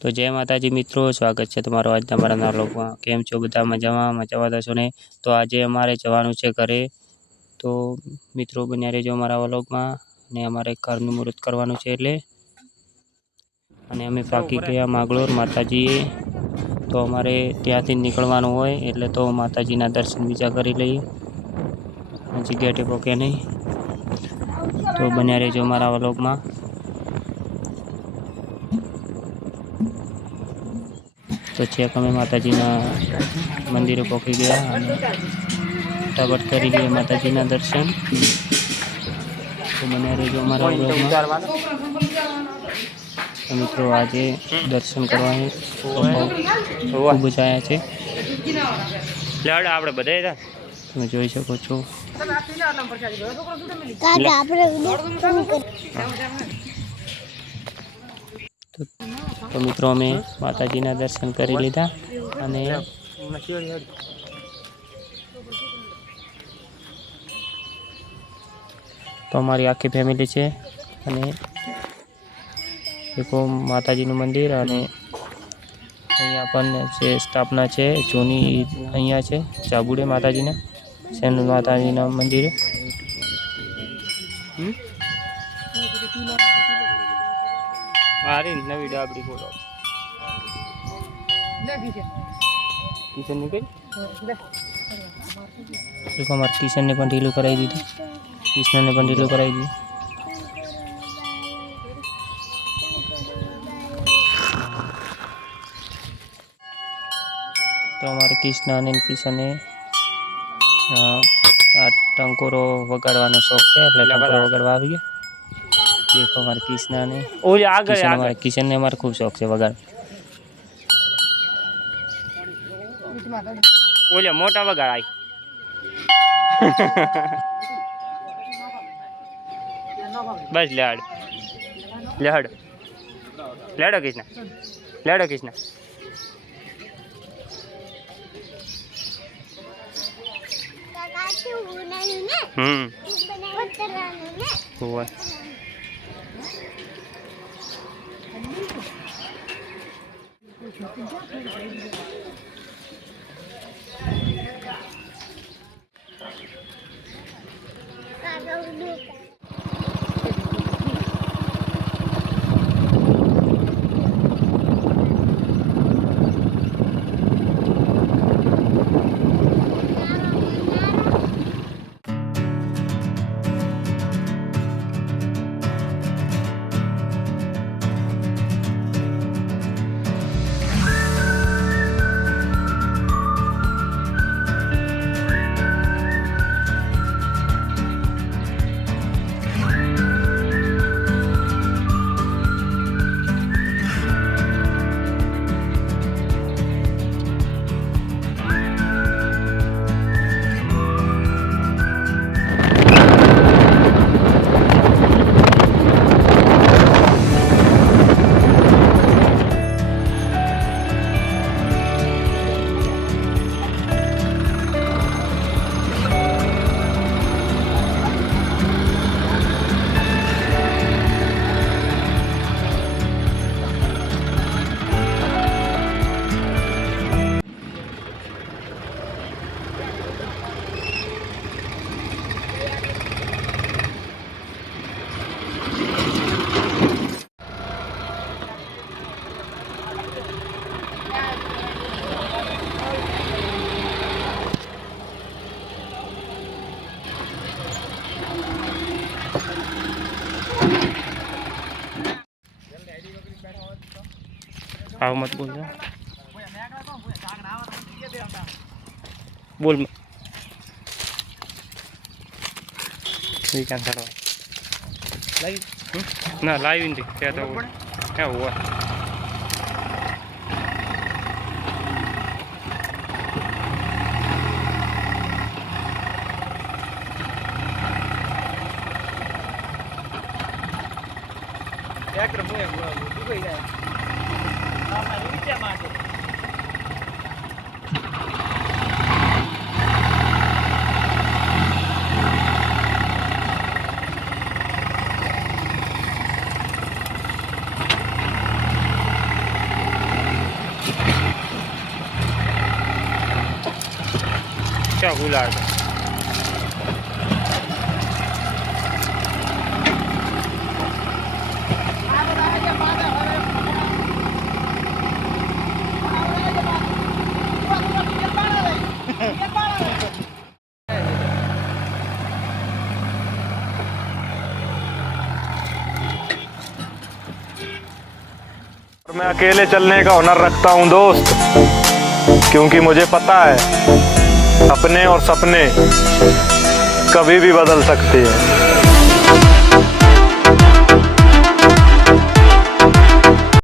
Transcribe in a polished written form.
તો જય માતાજી મિત્રો, સ્વાગત છે તમારો આજના મારા નવા વ્લોગમાં। કેમ છો બધા? મજામાં થશો ને? તો આજે અમારે જવાનું છે ઘરે, તો મિત્રો બન્યા રહેજો અમારા વ્લોગમાં। અને અમારે ઘરનું મુહૂર્ત કરવાનું છે એટલે, અને અમે પાકી ગયા માગલોર માતાજીએ, તો અમારે ત્યાંથી નીકળવાનું હોય એટલે તો માતાજીના દર્શન બીજા કરી લઈએ, હજી ગેટે પહોંચ્યા નહીં, તો બન્યા રહેજો અમારા વ્લોગમાં। તો છેક અમે માતાજીના મંદિરે પહોંચી ગયા અને ફટાફટ કરી લઈએ માતાજીના દર્શન। તો બન્યા રહેજો અમારા વ્લોગમાં। તો મિત્રો આજે દર્શન કરવાની ખૂબ જ આવ્યા છે, આપણે બધા તમે જોઈ શકો છો। તો મિત્રો અમે માતાજીના દર્શન કરી લીધા અને તો અમારી આખી ફેમિલી છે અને દેખો માતાજીનું મંદિર, અને અહીંયા પણ જે સ્થાપના છે જૂની અહીંયા છે ચાબુડે માતાજીના સેન માતાજીના મંદિરે। મારી નવી ડાબડી બોલો કિચન નીકળી देखो हमारे किशन ने ढीलू कराई दी थी, कृष्ण ने ढीलू कराई दी। तो हमारे कृष्ण ने किशन ने टंकोरो वगाड़વાનો शौक है એટલે ટંકોરો વગાડવા આવી ગયા। देखो हमारे कृष्ण ने हमारे किशन ने हमारे खूब शौक से वगाड़ ओले मोटा वगाड़ आई बस लेड़ लेड़ लेड़ो कृष्ण लेड़ो कृष्ण। हुआ आओ मत बोल बोल ना लाइव क्या तो क्या हुआ एक क्या गुलाब मैं अकेले चलने का हुनर रखता हूँ दोस्त, क्योंकि मुझे पता है अपने और सपने कभी भी बदल सकते हैं।